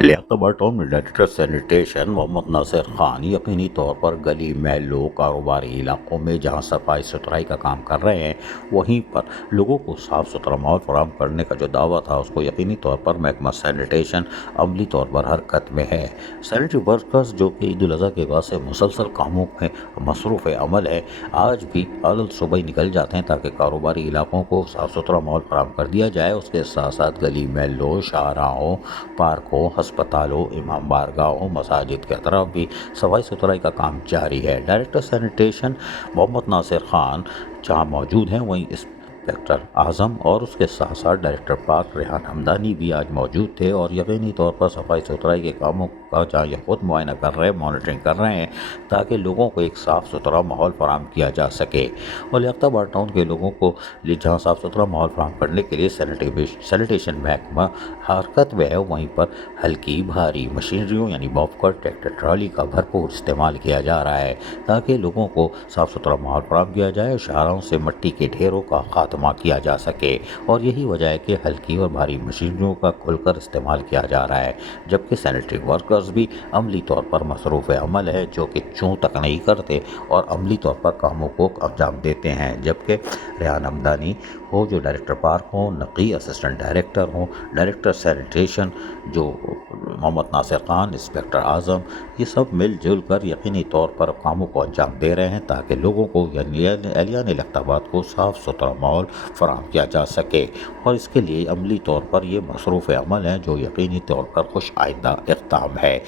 لیاقت town میں director sanitation محمد ناصر خان یقینی طور پر گلی محلوں کاروباری علاقوں میں جہاں صفائی ستھرائی کا کام کر رہے ہیں وہیں پر لوگوں کو صاف ستھرا ماحول فراہم کرنے کا جو دعویٰ تھا اس کو یقینی طور پر محکمہ سینیٹیشن عملی طور پر حرکت میں ہے۔ سینیٹری ورکرز جو کہ عید الاضحیٰ کے بعد سے مسلسل کاموں میں مصروف عمل ہے، آج بھی صبح ہی نکل جاتے ہیں تاکہ کاروباری علاقوں کو صاف ستھرا ماحول فراہم کر دیا جائے۔ اس کے ساتھ ساتھ گلی محلوں، شاہراہوں، پارکوں، ہسپتالوں، امام بارگاہوں، مساجد کے اطراف بھی صفائی ستھرائی کا کام جاری ہے۔ ڈائریکٹر سینیٹیشن محمد ناصر خان جہاں موجود ہیں وہیں انسپکٹر اعظم اور اس کے ساتھ ساتھ ڈائریکٹر پارک ریحان ہمدانی بھی آج موجود تھے اور یقینی طور پر صفائی ستھرائی کے کاموں کا جہاں یہ خود معائنہ کر رہے ہیں، مانیٹرنگ کر رہے ہیں تاکہ لوگوں کو ایک صاف ستھرا ماحول فراہم کیا جا سکے۔ اور لیاقت ٹاؤن کے لوگوں کو جہاں صاف ستھرا ماحول فراہم کرنے کے لیے سینیٹیشن محکمہ حرکت میں ہے، وہیں پر ہلکی بھاری مشینریوں یعنی بوب کٹ، ٹریکٹر ٹرالی کا بھرپور استعمال کیا جا رہا ہے تاکہ لوگوں کو صاف ستھرا ماحول فراہم کیا جائے، شہروں سے مٹی کے ڈھیروں کا خاتمہ کیا جا سکے۔ اور یہی وجہ ہے کہ ہلکی اور بھاری مشینریوں کا کھل کر استعمال کیا جا رہا ہے، جبکہ سینیٹری ورکرز بھی عملی طور پر مصروف عمل ہے جو کہ چوں تک نہیں کرتے اور عملی طور پر کاموں کو انجام دیتے ہیں۔ جبکہ ریحان ہمدانی ہو جو ڈائریکٹر پارک ہوں، نقی اسسٹنٹ ڈائریکٹر ہوں، ڈائریکٹر سینیٹیشن جو محمد ناصر خان، انسپکٹر اعظم، یہ سب مل جل کر یقینی طور پر کاموں کو انجام دے رہے ہیں تاکہ لوگوں کو یعنی اہلیان لیاقت کو صاف ستھرا ماحول فراہم کیا جا سکے۔ اور اس کے لیے عملی طور پر یہ مصروف عمل ہے جو یقینی طور پر خوش آئندہ اقدام ہے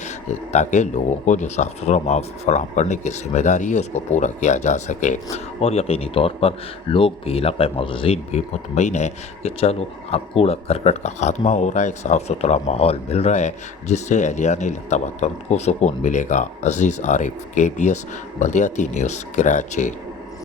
تاکہ لوگوں کو جو صاف ستھرا ماحول فراہم کرنے کی ذمہ داری ہے اس کو پورا کیا جا سکے۔ اور یقینی طور پر لوگ بھی، علاقہ معززین بھی مطمئن ہیں کہ چلو اب کوڑا کرکٹ کا خاتمہ ہو رہا ہے، ایک صاف ستھرا ماحول مل رہا ہے جس سے اہلیان لیاقت کو سکون ملے گا۔ عزیز عارف، KBS بلدیاتی نیوز، کراچی۔